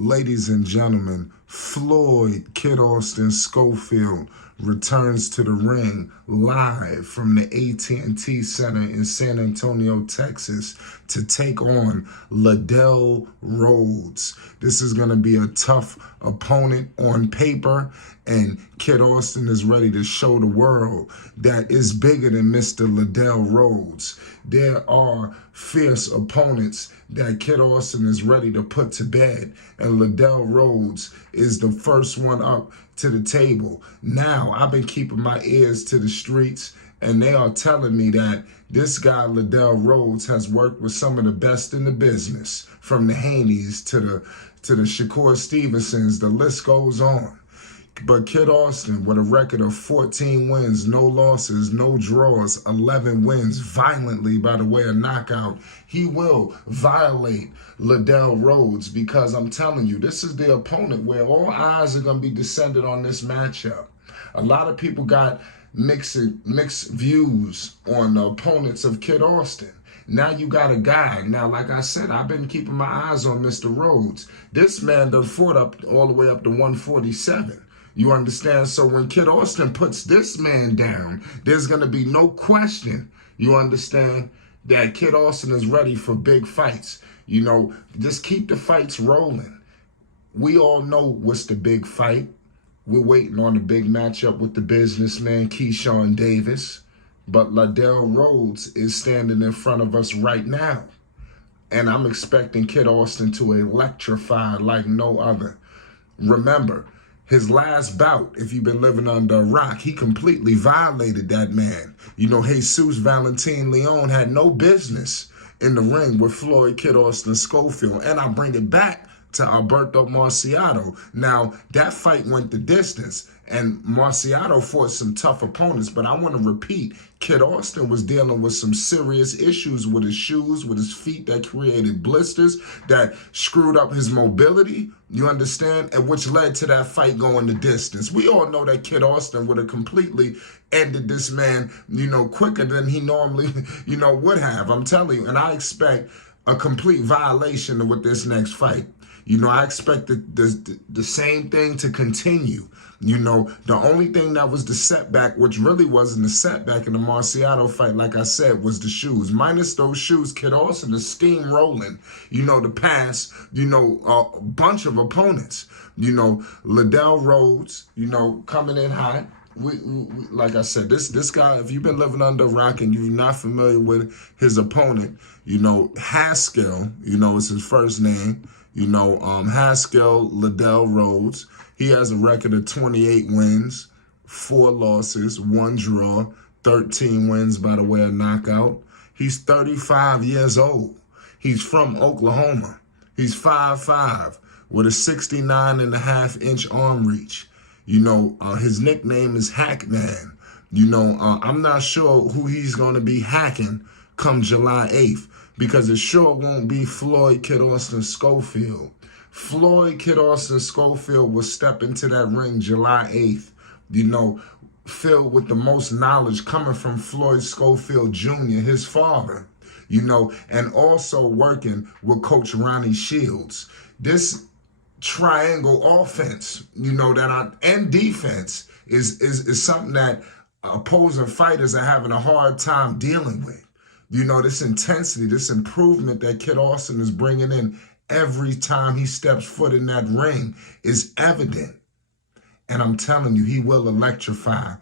Ladies and gentlemen, Floyd Kid Austin Schofield returns to the ring live from the AT&T Center in San Antonio, Texas to take on Lydell Rhodes. This is going to be a tough opponent on paper, and Kid Austin is ready to show the world that is bigger than Mr. Lydell Rhodes. There are fierce opponents that Kid Austin is ready to put to bed, and Lydell Rhodes is the first one up to the table. Now, I've been keeping my ears to the streets, and they are telling me that this guy, Lydell Rhodes, has worked with some of the best in the business, from the Haneys to the Shakur Stevensons. The list goes on. But Kid Austin, with a record of 14 wins, no losses, no draws, 11 wins, violently by the way of knockout, he will violate Lydell Rhodes, because I'm telling you, this is the opponent where all eyes are going to be descended on this matchup. A lot of people got mixed views on the opponents of Kid Austin. Now you got a guy. Now, like I said, I've been keeping my eyes on Mr. Rhodes. This man done fought up all the way up to 147. You understand? So when Kid Austin puts this man down, there's going to be no question, you understand, that Kid Austin is ready for big fights. You know, just keep the fights rolling. We all know what's the big fight. We're waiting on the big matchup with the businessman, Keyshawn Davis. But Lydell Rhodes is standing in front of us right now. And I'm expecting Kid Austin to electrify like no other. Remember, his last bout, if you've been living under a rock, he completely violated that man. You know, Jesus Valentin Leon had no business in the ring with Floyd Kid Austin Schofield. And I bring it back to Alberto Marciano. Now, that fight went the distance, and Marciano fought some tough opponents, but I want to repeat, Kid Austin was dealing with some serious issues with his shoes, with his feet, that created blisters, that screwed up his mobility, you understand, and which led to that fight going the distance. We all know that Kid Austin would have completely ended this man, you know, quicker than he normally, you know, would have. I'm telling you, and I expect a complete violation with this next fight. You know, I expect the same thing to continue. You know, the only thing that was the setback, which really wasn't a setback in the Marciano fight, like I said, was the shoes. Minus those shoes, Kid Austin is steamrolling, you know, to pass, you know, a bunch of opponents. You know, Lydell Rhodes, you know, coming in hot. We, like I said, this guy, if you've been living under a rock and you're not familiar with his opponent, you know, Haskell, you know, is his first name. You know, Haskell Lydell Rhodes, he has a record of 28 wins, 4 losses, 1 draw, 13 wins by the way of knockout. He's 35 years old. He's from Oklahoma. He's 5'5", with a 69.5-inch arm reach. You know, his nickname is Hackman. You know, I'm not sure who he's going to be hacking come July 8th. Because it sure won't be Floyd Kid Austin Schofield. Floyd Kid Austin Schofield will step into that ring July 8th, you know, filled with the most knowledge coming from Floyd Schofield Jr., his father, you know, and also working with Coach Ronnie Shields. This triangle offense, you know, and defense is something that opposing fighters are having a hard time dealing with. You know, this intensity, this improvement that Kid Austin is bringing in every time he steps foot in that ring is evident. And I'm telling you, he will electrify.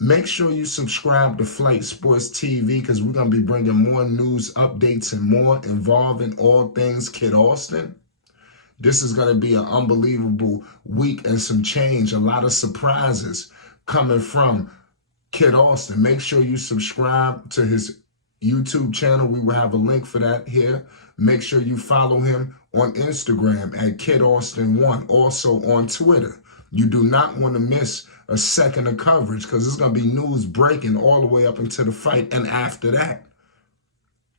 Make sure you subscribe to Flight Sports TV, because we're going to be bringing more news, updates, and more involving all things Kid Austin. This is going to be an unbelievable week and some change, a lot of surprises coming from Kid Austin. Make sure you subscribe to his YouTube channel. We will have a link for that here. Make sure you follow him on Instagram at Kid Austin1, also on Twitter. You do not want to miss a second of coverage, because it's going to be news breaking all the way up into the fight and after that.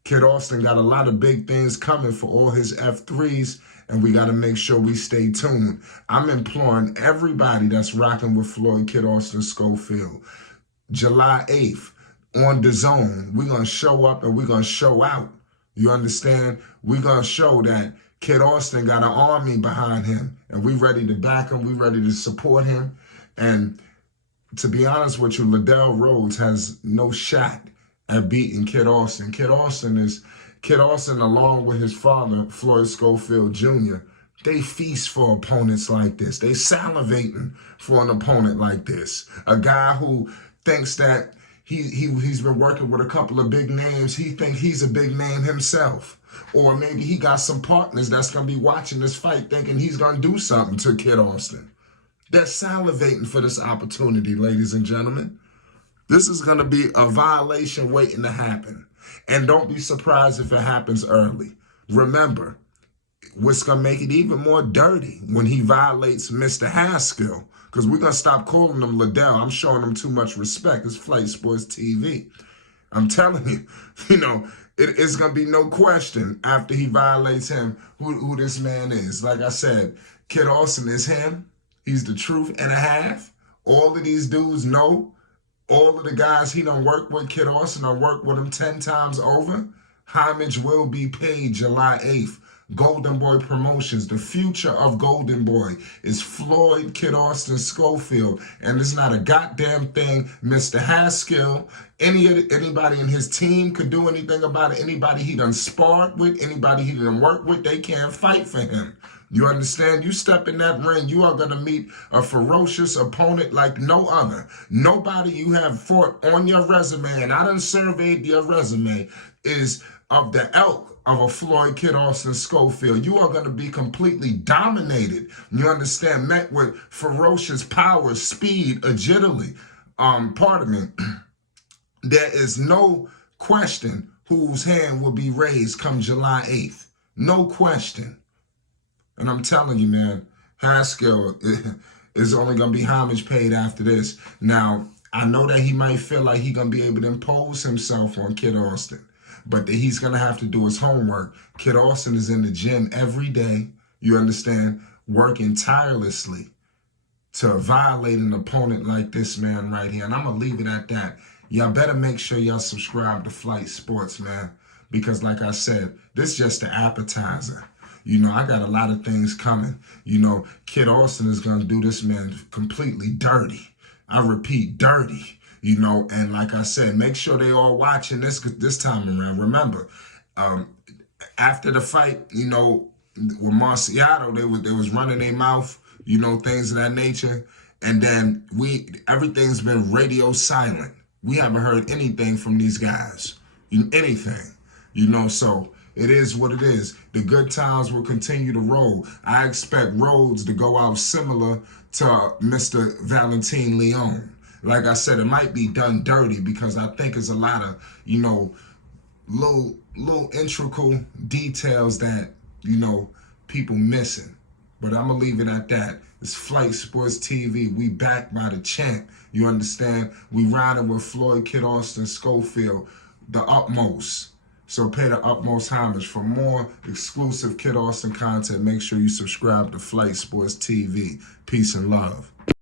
Kid Austin got a lot of big things coming for all his F3s, and we got to make sure we stay tuned. I'm imploring everybody that's rocking with Floyd Kid Austin Schofield, July 8th, on the zone, we're going to show up and we're going to show out. You understand? We're going to show that Kid Austin got an army behind him, and we ready to back him. We ready to support him. And to be honest with you, Lydell Rhodes has no shot at beating Kid Austin. Kid Austin, along with his father, Floyd Schofield Jr., they feast for opponents like this. They salivating for an opponent like this. A guy who thinks that he's been working with a couple of big names. He thinks he's a big name himself. Or maybe he got some partners that's going to be watching this fight thinking he's going to do something to Kid Austin. They're salivating for this opportunity, ladies and gentlemen. This is going to be a violation waiting to happen. And don't be surprised if it happens early. Remember, what's going to make it even more dirty when he violates Mr. Haskell, because we're going to stop calling him Lydell. I'm showing him too much respect. It's Floyd Sports TV. I'm telling you, it's going to be no question after he violates him who this man is. Like I said, Kid Austin is him. He's the truth and a half. All of these dudes know. All of the guys he done work with, Kid Austin done work with him 10 times over. Homage will be paid July 8th. Golden Boy Promotions. The future of Golden Boy is Floyd, Kid Austin, Schofield. And it's not a goddamn thing Mr. Haskell, anybody in his team could do anything about it. Anybody he done sparred with, anybody he done work with, they can't fight for him. You understand? You step in that ring, you are going to meet a ferocious opponent like no other. Nobody you have fought on your resume, and I done surveyed your resume, is of the ilk of a Floyd, Kid Austin, Schofield. You are going to be completely dominated. You understand? Met with ferocious power, speed, agility. Pardon me. There is no question whose hand will be raised come July 8th. No question. And I'm telling you, man, Haskell is only going to be homage paid after this. Now, I know that he might feel like he's going to be able to impose himself on Kid Austin, but that he's going to have to do his homework. Kid Austin is in the gym every day, you understand, working tirelessly to violate an opponent like this man right here. And I'm going to leave it at that. Y'all better make sure y'all subscribe to Flight Sports, man, because like I said, this is just the appetizer. I got a lot of things coming. Kid Austin is going to do this man completely dirty. I repeat, dirty. And like I said, make sure they all watching this time around. Remember, after the fight, with Marciano, they was running their mouth, things of that nature. And then everything's been radio silent. We haven't heard anything from these guys. Anything. So it is what it is. The good times will continue to roll. I expect Rhodes to go out similar to Mr. Valentin Leon. Like I said, it might be done dirty because I think there's a lot of, little integral details that, people missing. But I'm going to leave it at that. It's Flight Sports TV. We backed by the champ. You understand? We riding with Floyd, Kid Austin, Schofield, the utmost. So pay the utmost homage. For more exclusive Kid Austin content, make sure you subscribe to Flight Sports TV. Peace and love.